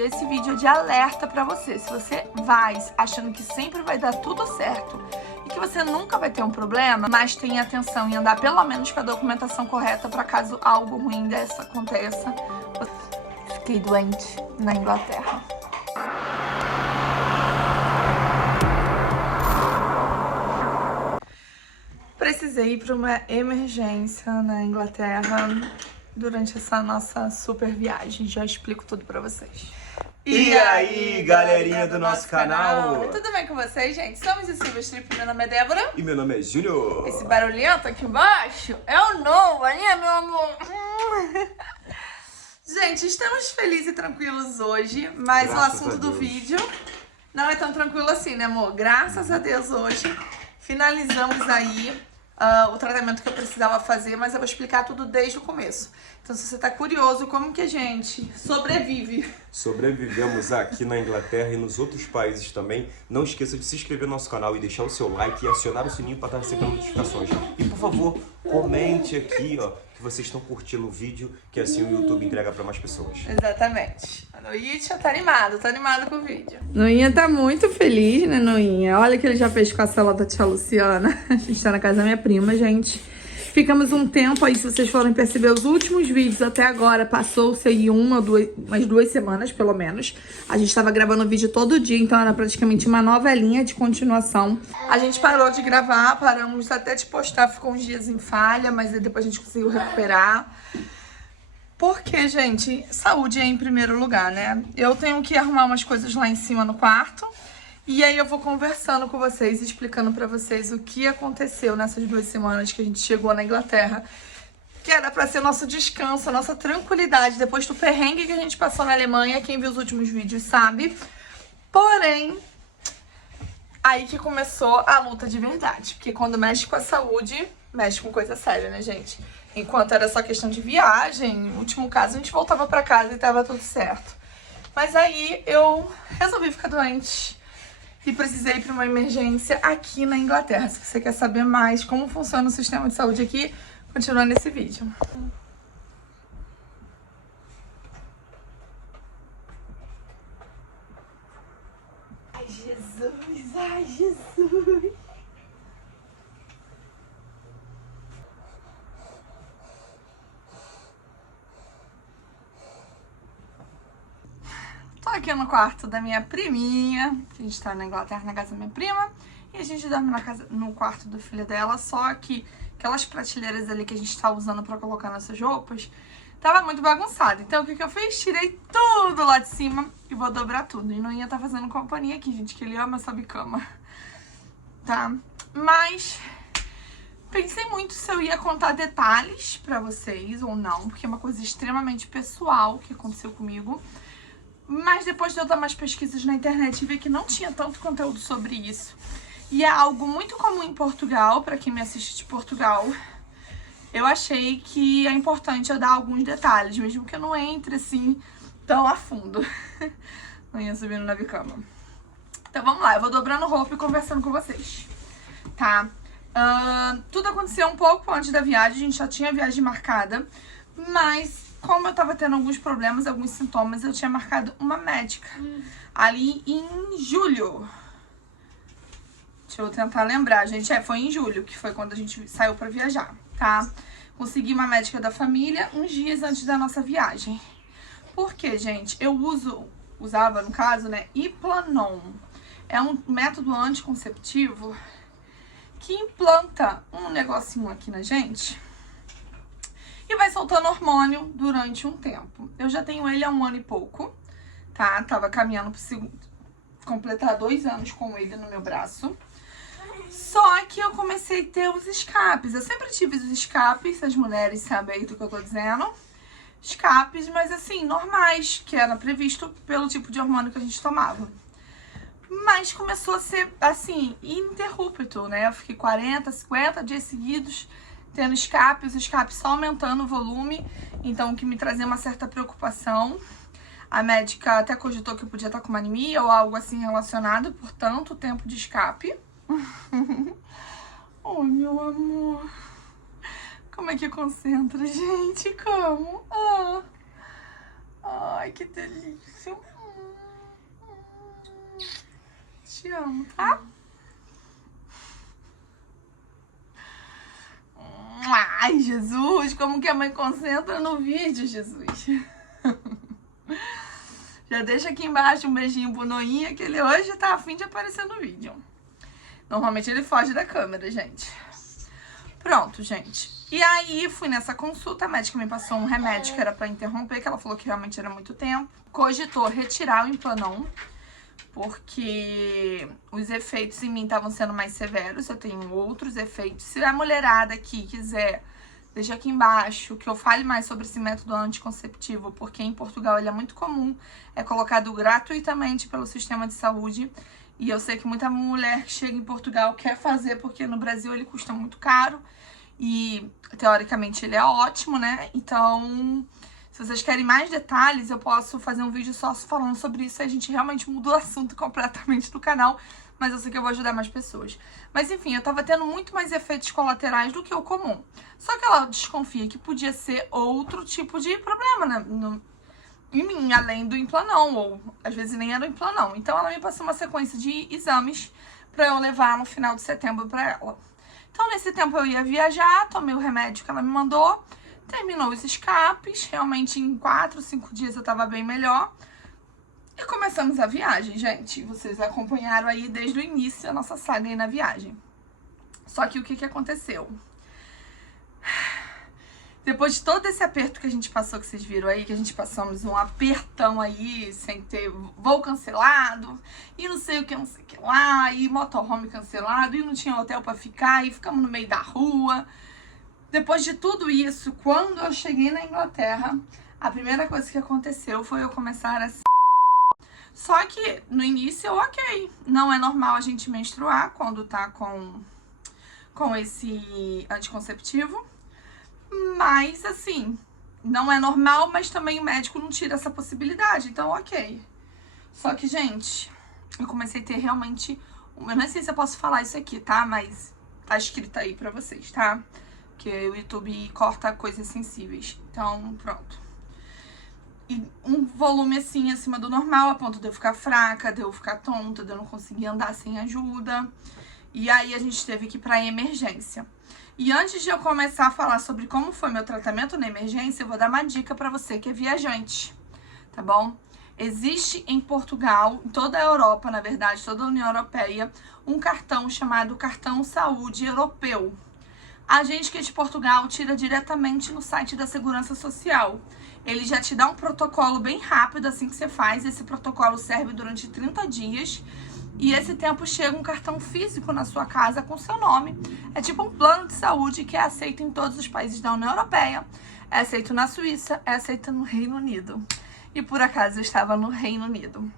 Esse vídeo é de alerta pra você. Se você vai achando que sempre vai dar tudo certo e que você nunca vai ter um problema, mas tenha atenção em andar pelo menos com a documentação correta pra caso algo ruim dessa aconteça. Fiquei doente na Inglaterra. Precisei ir para uma emergência na Inglaterra durante essa nossa super viagem. Já explico tudo pra vocês. E aí, galerinha do nosso canal? Tudo bem com vocês, gente? Somos o Silva Strip, meu nome é Débora. E meu nome é Júnior. Esse barulhento aqui embaixo é o Noah, né, meu amor? Gente, estamos felizes e tranquilos hoje, mas o assunto do vídeo não é tão tranquilo assim, né, amor? Graças a Deus hoje finalizamos aí o tratamento que eu precisava fazer, mas eu vou explicar tudo desde o começo. Então, se você tá curioso como que a gente sobrevive. Sobrevivemos aqui na Inglaterra e nos outros países também. Não esqueça de se inscrever no nosso canal e deixar o seu like e acionar o sininho para estar recebendo notificações. E, por favor, comente aqui, ó, que vocês estão curtindo o vídeo, que assim o YouTube entrega para mais pessoas. Exatamente. A Noinha tá animada com o vídeo. Noinha tá muito feliz, né, Noinha? Olha o que ele já fez com a cela da tia Luciana. A gente tá na casa da minha prima, gente. Ficamos um tempo aí, se vocês forem perceber os últimos vídeos até agora, passou-se aí umas 2 semanas, pelo menos. A gente tava gravando vídeo todo dia, então era praticamente uma novelinha de continuação. A gente parou de gravar, paramos até de postar, ficou uns dias em falha, mas aí depois a gente conseguiu recuperar. Porque, gente, saúde é em primeiro lugar, né? Eu tenho que arrumar umas coisas lá em cima no quarto. E aí eu vou conversando com vocês, explicando pra vocês o que aconteceu nessas 2 semanas que a gente chegou na Inglaterra. Que era pra ser nosso descanso, nossa tranquilidade, depois do perrengue que a gente passou na Alemanha. Quem viu os últimos vídeos sabe. Porém, aí que começou a luta de verdade. Porque quando mexe com a saúde, mexe com coisa séria, né, gente? Enquanto era só questão de viagem, no último caso a gente voltava pra casa e tava tudo certo. Mas aí eu resolvi ficar doente. E precisei ir para uma emergência aqui na Inglaterra. Se você quer saber mais como funciona o sistema de saúde aqui, continua nesse vídeo. Ai, Jesus! Ai, Jesus! Tô aqui no quarto da minha priminha, que a gente tá na Inglaterra, na casa da minha prima, e a gente dorme no quarto do filho dela, só que aquelas prateleiras ali que a gente tá usando pra colocar nossas roupas, tava muito bagunçado. Então o que eu fiz? Tirei tudo lá de cima e vou dobrar tudo. E Noinha tá fazendo companhia aqui, gente, que ele ama essa bicama, tá? Mas pensei muito se eu ia contar detalhes pra vocês ou não, porque é uma coisa extremamente pessoal que aconteceu comigo. Mas depois de eu dar umas pesquisas na internet e ver que não tinha tanto conteúdo sobre isso, e é algo muito comum em Portugal, pra quem me assiste de Portugal, eu achei que é importante eu dar alguns detalhes, mesmo que eu não entre assim tão a fundo. Não ia subindo na bicama. Então vamos lá, eu vou dobrando roupa e conversando com vocês, tá? Tudo aconteceu um pouco antes da viagem, a gente já tinha a viagem marcada, mas como eu tava tendo alguns problemas, alguns sintomas, eu tinha marcado uma médica ali em julho. Deixa eu tentar lembrar, gente. Foi em julho, que foi quando a gente saiu pra viajar, tá? Consegui uma médica da família uns dias antes da nossa viagem. Por quê, gente? Eu usava, no caso, né, Implanon. É um método anticonceptivo que implanta um negocinho aqui na gente e vai soltando hormônio durante um tempo. Eu já tenho ele há 1 ano e pouco, tá? Tava caminhando pra completar 2 anos com ele no meu braço. Só que eu comecei a ter os escapes. Eu sempre tive os escapes, as mulheres sabem do que eu tô dizendo. Escapes, mas assim, normais, que era previsto pelo tipo de hormônio que a gente tomava. Mas começou a ser, assim, ininterrupto, né? Eu fiquei 40, 50 dias seguidos tendo escape, os escapes só aumentando o volume, então o que me trazia uma certa preocupação. A médica até cogitou que eu podia estar com uma anemia ou algo assim relacionado por tanto tempo de escape. Oh, meu amor. Como é que concentra, gente? Como? Ai, que delícia. tá? Ai, Jesus, como que a mãe concentra no vídeo, Jesus. Já deixa aqui embaixo um beijinho pro Noinha, que ele hoje tá a fim de aparecer no vídeo. Normalmente ele foge da câmera, gente. Pronto, gente. E aí, fui nessa consulta, a médica me passou um remédio que era pra interromper, que ela falou que realmente era muito tempo. Cogitou retirar o Implanon, porque os efeitos em mim estavam sendo mais severos, eu tenho outros efeitos. Se a mulherada aqui quiser, deixa aqui embaixo que eu fale mais sobre esse método anticonceptivo, porque em Portugal ele é muito comum, é colocado gratuitamente pelo sistema de saúde. E eu sei que muita mulher que chega em Portugal quer fazer, porque no Brasil ele custa muito caro e teoricamente ele é ótimo, né? Então, se vocês querem mais detalhes, eu posso fazer um vídeo só falando sobre isso. A gente realmente mudou o assunto completamente do canal, mas eu sei que eu vou ajudar mais pessoas. Mas enfim, eu tava tendo muito mais efeitos colaterais do que o comum. Só que ela desconfia que podia ser outro tipo de problema, né? Em mim, além do Implanon, ou às vezes nem era o Implanon. Então ela me passou uma sequência de exames pra eu levar no final de setembro pra ela. Então nesse tempo eu ia viajar, tomei o remédio que ela me mandou, terminou os escapes, realmente em 4, 5 dias eu tava bem melhor. E começamos a viagem, gente. Vocês acompanharam aí desde o início a nossa saga aí na viagem. Só que o que aconteceu? Depois de todo esse aperto que a gente passou, que vocês viram aí, que a gente passamos um apertão aí, sem ter voo cancelado, e não sei o que lá, e motorhome cancelado, e não tinha hotel pra ficar, e ficamos no meio da rua. Depois de tudo isso, quando eu cheguei na Inglaterra, a primeira coisa que aconteceu foi eu começar a... Só que no início, ok, não é normal a gente menstruar quando tá com esse anticonceptivo. Mas, assim, não é normal, mas também o médico não tira essa possibilidade, então ok. Só que, gente, eu comecei a ter realmente... Eu não sei se eu posso falar isso aqui, tá? Mas tá escrito aí pra vocês, tá? Porque o YouTube corta coisas sensíveis. Então, pronto. E um volume, assim, acima do normal, a ponto de eu ficar fraca, de eu ficar tonta, de eu não conseguir andar sem ajuda. E aí a gente teve que ir pra emergência. E antes de eu começar a falar sobre como foi meu tratamento na emergência, eu vou dar uma dica pra você que é viajante, tá bom? Existe em Portugal, em toda a Europa, na verdade, toda a União Europeia, um cartão chamado Cartão Saúde Europeu. A gente que é de Portugal tira diretamente no site da Segurança Social. Ele já te dá um protocolo bem rápido assim que você faz. Esse protocolo serve durante 30 dias. E esse tempo chega um cartão físico na sua casa com seu nome. É tipo um plano de saúde que é aceito em todos os países da União Europeia. É aceito na Suíça, é aceito no Reino Unido. E por acaso eu estava no Reino Unido.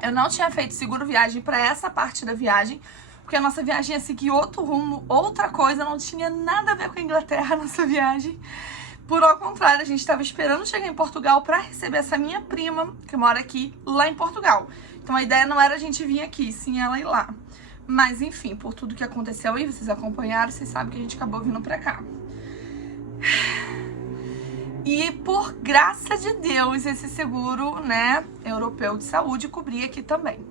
Eu não tinha feito seguro viagem para essa parte da viagem, porque a nossa viagem ia seguir outro rumo, outra coisa, não tinha nada a ver com a Inglaterra a nossa viagem. Por ao contrário, a gente estava esperando chegar em Portugal para receber essa minha prima, que mora aqui, lá em Portugal. Então a ideia não era a gente vir aqui, sim ela ir lá. Mas enfim, por tudo que aconteceu aí, vocês acompanharam, vocês sabem que a gente acabou vindo pra cá. E por graça de Deus, esse seguro, né, europeu de saúde cobria aqui também.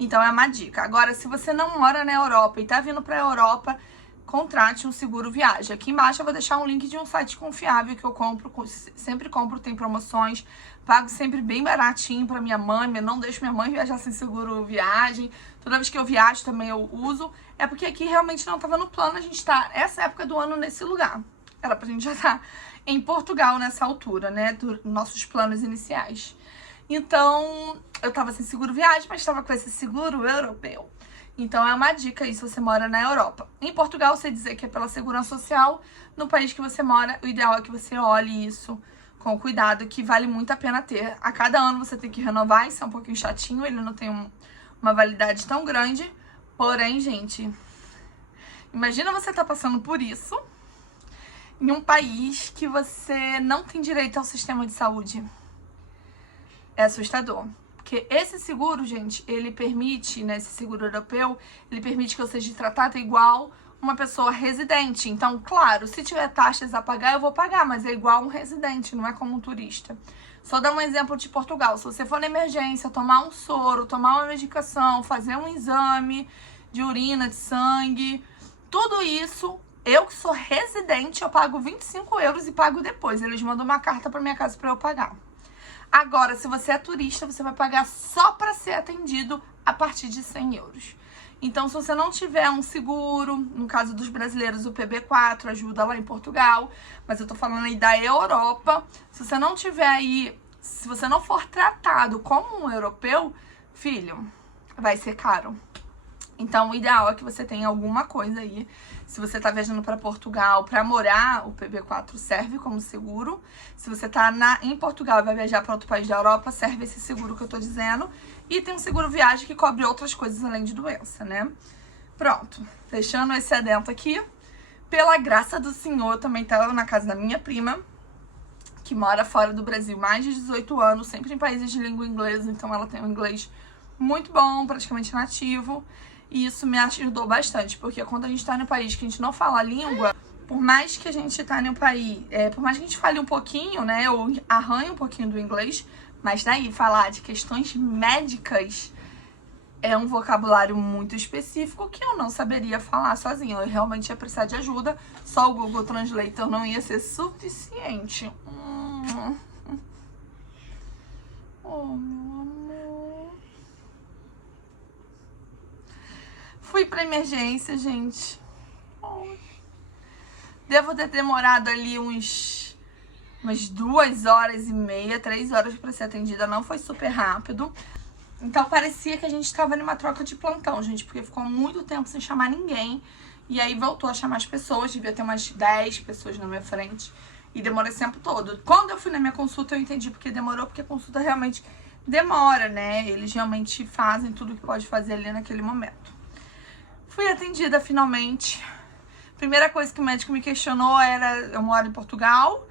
Então é uma dica. Agora, se você não mora na Europa e tá vindo pra Europa, contrate um seguro viagem. Aqui embaixo eu vou deixar um link de um site confiável que eu compro, sempre compro, tem promoções, pago sempre bem baratinho pra minha mãe, não deixo minha mãe viajar sem seguro viagem. Toda vez que eu viajo também eu uso. É porque aqui realmente não tava no plano a gente tá, essa época do ano, nesse lugar. Era pra gente já estar em Portugal nessa altura, né, dos nossos planos iniciais. Então, eu tava sem seguro viagem, mas tava com esse seguro europeu. Então é uma dica aí se você mora na Europa. Em Portugal, você dizer que é pela segurança social, no país que você mora, o ideal é que você olhe isso com cuidado, que vale muito a pena ter. A cada ano você tem que renovar, isso é um pouquinho chatinho, ele não tem uma validade tão grande. Porém, gente, imagina você tá passando por isso em um país que você não tem direito ao sistema de saúde. É assustador. Porque esse seguro, gente, ele permite, né, esse seguro europeu, ele permite que eu seja tratada igual uma pessoa residente. Então, claro, se tiver taxas a pagar, eu vou pagar, mas é igual um residente, não é como um turista. Só dar um exemplo de Portugal. Se você for na emergência, tomar um soro, tomar uma medicação, fazer um exame de urina, de sangue, tudo isso, eu que sou residente, eu pago 25 euros e pago depois. Eles mandam uma carta pra minha casa pra eu pagar. Agora, se você é turista, você vai pagar só pra ser atendido a partir de 100 euros. Então, se você não tiver um seguro, no caso dos brasileiros, o PB4 ajuda lá em Portugal, mas eu tô falando aí da Europa. Se você não tiver aí, se você não for tratado como um europeu, filho, vai ser caro. Então, o ideal é que você tenha alguma coisa aí. Se você tá viajando para Portugal para morar, o PB4 serve como seguro. Se você tá em Portugal e vai viajar para outro país da Europa, serve esse seguro que eu tô dizendo. E tem um seguro viagem que cobre outras coisas além de doença, né? Pronto, fechando esse adendo aqui. Pela graça do Senhor, eu também tava na casa da minha prima, que mora fora do Brasil mais de 18 anos, sempre em países de língua inglesa. Então ela tem um inglês muito bom, praticamente nativo. E isso me ajudou bastante, porque quando a gente tá no país que a gente não fala a língua, por mais que a gente tá no país, por mais que a gente fale um pouquinho, né, ou arranhe um pouquinho do inglês, mas daí falar de questões médicas é um vocabulário muito específico que eu não saberia falar sozinha. Eu realmente ia precisar de ajuda, só o Google Translator não ia ser suficiente. Oh, meu amor. Fui pra emergência, gente. Oh. Devo ter demorado ali umas 2h30, 3 horas pra ser atendida. Não foi super rápido. Então parecia que a gente tava numa troca de plantão, gente. Porque ficou muito tempo sem chamar ninguém. E aí voltou a chamar as pessoas. Devia ter umas 10 pessoas na minha frente. E demorou esse tempo todo. Quando eu fui na minha consulta, eu entendi porque demorou. Porque a consulta realmente demora, né? Eles realmente fazem tudo que pode fazer ali naquele momento. Fui atendida finalmente. Primeira coisa que o médico me questionou era... Eu moro em Portugal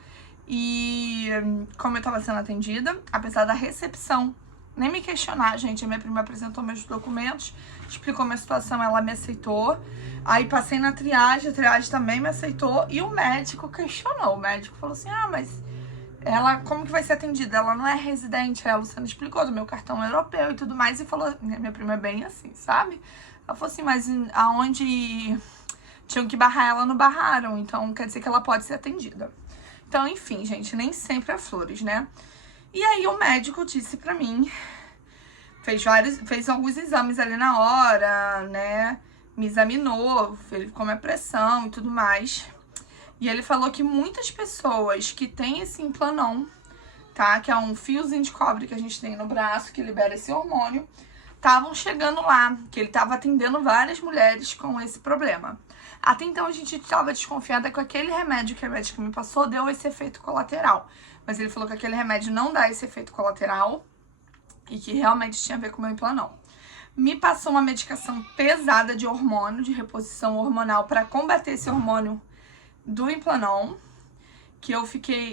e como eu tava sendo atendida, apesar da recepção nem me questionar, gente. A minha prima apresentou meus documentos, explicou minha situação, ela me aceitou. Aí passei na triagem, a triagem também me aceitou e o médico questionou. O médico falou assim, mas ela, como que vai ser atendida? Ela não é residente, a Luciana explicou do meu cartão europeu e tudo mais. E falou, minha prima é bem assim, sabe? Ela falou assim, mas aonde tinham que barrar ela, não barraram. Então quer dizer que ela pode ser atendida. Então, enfim, gente, nem sempre é flores, né? E aí o médico disse pra mim, fez alguns exames ali na hora, né? Me examinou, verificou minha pressão e tudo mais. E ele falou que muitas pessoas que têm esse implanon, tá? Que é um fiozinho de cobre que a gente tem no braço, que libera esse hormônio, estavam chegando lá, que ele estava atendendo várias mulheres com esse problema. Até então a gente estava desconfiada que aquele remédio que a médica me passou deu esse efeito colateral. Mas ele falou que aquele remédio não dá esse efeito colateral e que realmente tinha a ver com o meu implanon. Me passou uma medicação pesada de hormônio, de reposição hormonal para combater esse hormônio do implanon, que eu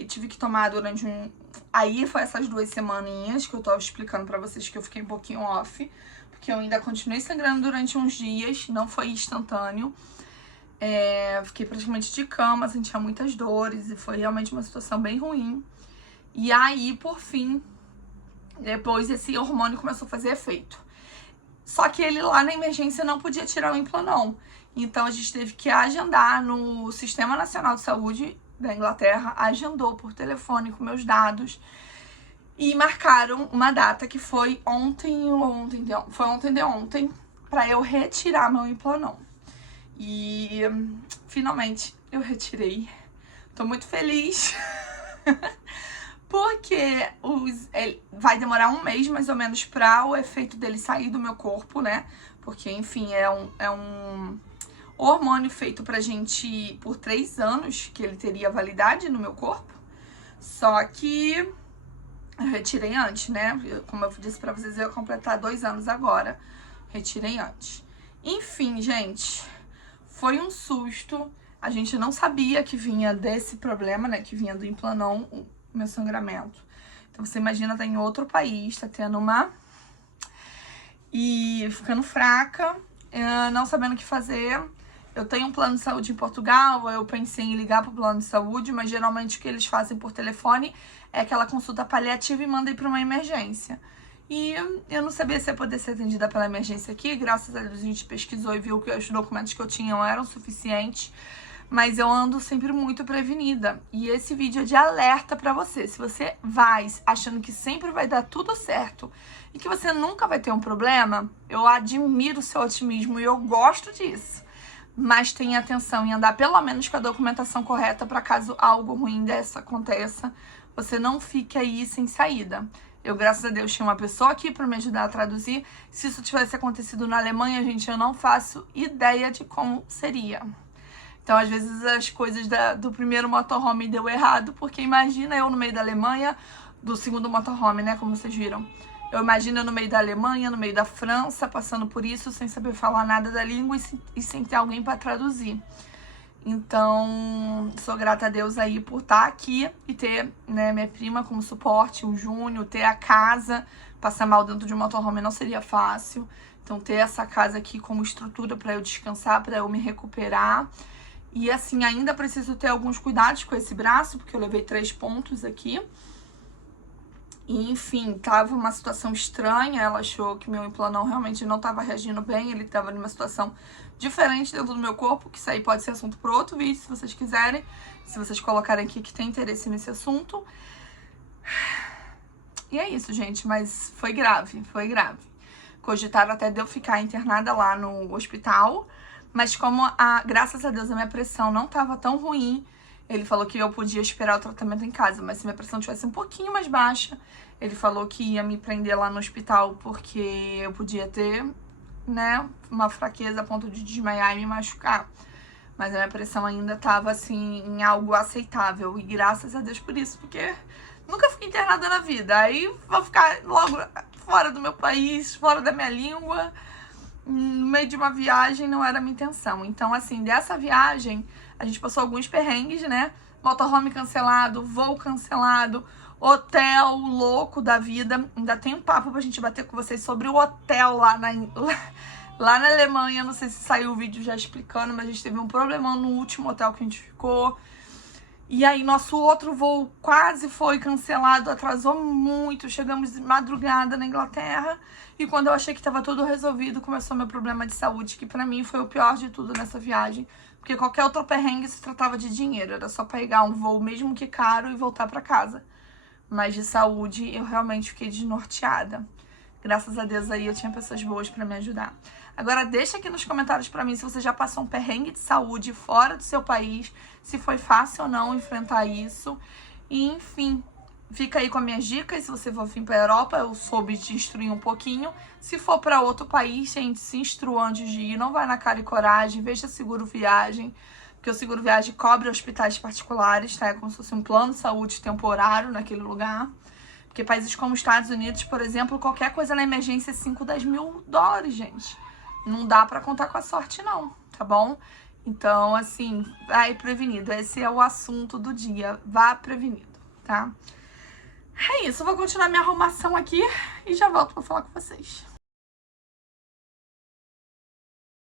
tive que tomar durante Aí foi essas 2 semaninhas que eu tô explicando pra vocês que eu fiquei um pouquinho off, porque eu ainda continuei sangrando durante uns dias, não foi instantâneo. Fiquei praticamente de cama, sentia muitas dores e foi realmente uma situação bem ruim. E aí, por fim, depois esse hormônio começou a fazer efeito. Só que ele lá na emergência não podia tirar o implanon. Então a gente teve que agendar no Sistema Nacional de Saúde da Inglaterra, agendou por telefone com meus dados e marcaram uma data que foi ontem de ontem, pra eu retirar meu implanon. E finalmente eu retirei. Tô muito feliz. Porque vai demorar um mês mais ou menos pra o efeito dele sair do meu corpo, né? Porque, enfim, é um hormônio feito pra gente por 3 anos, que ele teria validade no meu corpo. Só que eu retirei antes, né? Como eu disse pra vocês, eu ia completar 2 anos agora. Retirei antes. Enfim, gente, foi um susto. A gente não sabia que vinha desse problema, né? Que vinha do implanon, o meu sangramento. Então você imagina, tá em outro país, tá tendo e ficando fraca, não sabendo o que fazer. eu tenho um plano de saúde em Portugal, eu pensei em ligar pro plano de saúde, mas geralmente o que eles fazem por telefone é aquela consulta paliativa e mandam para uma emergência. E eu não sabia se ia poder ser atendida pela emergência aqui, graças a Deus a gente pesquisou e viu que os documentos que eu tinha eram suficientes, mas eu ando sempre muito prevenida. E esse vídeo é de alerta pra você. Se você vai achando que sempre vai dar tudo certo e que você nunca vai ter um problema, eu admiro o seu otimismo e eu gosto disso. Mas tenha atenção em andar pelo menos com a documentação correta para caso algo ruim dessa aconteça, você não fique aí sem saída. Eu, graças a Deus, tinha uma pessoa aqui para me ajudar a traduzir. Se isso tivesse acontecido na Alemanha, gente, eu não faço ideia de como seria. Então, às vezes, as coisas do primeiro motorhome deu errado, porque imagina eu no meio da Alemanha, do segundo motorhome, né, como vocês viram. Eu imagino no meio da Alemanha, no meio da França, passando por isso, sem saber falar nada da língua e sem ter alguém para traduzir. Então, sou grata a Deus aí por estar aqui e ter, né, minha prima como suporte, o Júnior, ter a casa. Passar mal dentro de um motorhome não seria fácil. Então, ter essa casa aqui como estrutura para eu descansar, para eu me recuperar. E assim, ainda preciso ter alguns cuidados com esse braço, porque eu levei 3 pontos aqui. E, enfim, tava uma situação estranha. Ela achou que meu implanão realmente não estava reagindo bem. Ele estava numa situação diferente dentro do meu corpo, que isso aí pode ser assunto para outro vídeo, se vocês quiserem. Se vocês colocarem aqui que tem interesse nesse assunto. E é isso, gente. Mas foi grave, foi grave. Cogitaram até de eu ficar internada lá no hospital. Mas como, graças a Deus, a minha pressão não estava tão ruim, ele falou que eu podia esperar o tratamento em casa. Mas se minha pressão tivesse um pouquinho mais baixa, ele falou que ia me prender lá no hospital porque eu podia ter, né, uma fraqueza a ponto de desmaiar e me machucar. Mas a minha pressão ainda estava, assim, em algo aceitável. E graças a Deus por isso, porque nunca fiquei internada na vida. Aí vou ficar logo fora do meu país, fora da minha língua, no meio de uma viagem, não era a minha intenção. Então, assim, dessa viagem, a gente passou alguns perrengues, né? Motorhome cancelado, voo cancelado, hotel louco da vida. Ainda tem um papo pra gente bater com vocês sobre o hotel lá na Alemanha. Não sei se saiu o vídeo já explicando, mas a gente teve um problemão no último hotel que a gente ficou. E aí, nosso outro voo quase foi cancelado, atrasou muito. Chegamos de madrugada na Inglaterra. E quando eu achei que estava tudo resolvido, começou meu problema de saúde, que pra mim foi o pior de tudo nessa viagem. Porque qualquer outro perrengue se tratava de dinheiro. Era só pegar um voo, mesmo que caro, e voltar pra casa. Mas de saúde, eu realmente fiquei desnorteada. Graças a Deus aí eu tinha pessoas boas pra me ajudar. Agora deixa aqui nos comentários pra mim se você já passou um perrengue de saúde fora do seu país, se foi fácil ou não enfrentar isso. E enfim, fica aí com as minhas dicas. Se você for vir pra Europa, eu soube te instruir um pouquinho. Se for pra outro país, gente, se instrua antes de ir. Não vai na cara e coragem, veja seguro viagem. Porque o seguro viagem cobre hospitais particulares, tá? É como se fosse um plano de saúde temporário naquele lugar. Porque países como os Estados Unidos, por exemplo, qualquer coisa na emergência é 5, 10 mil dólares, gente. Não dá pra contar com a sorte, não, tá bom? Então, assim, vai prevenido. Esse é o assunto do dia. Vá prevenido, tá? É isso, eu vou continuar minha arrumação aqui e já volto pra falar com vocês.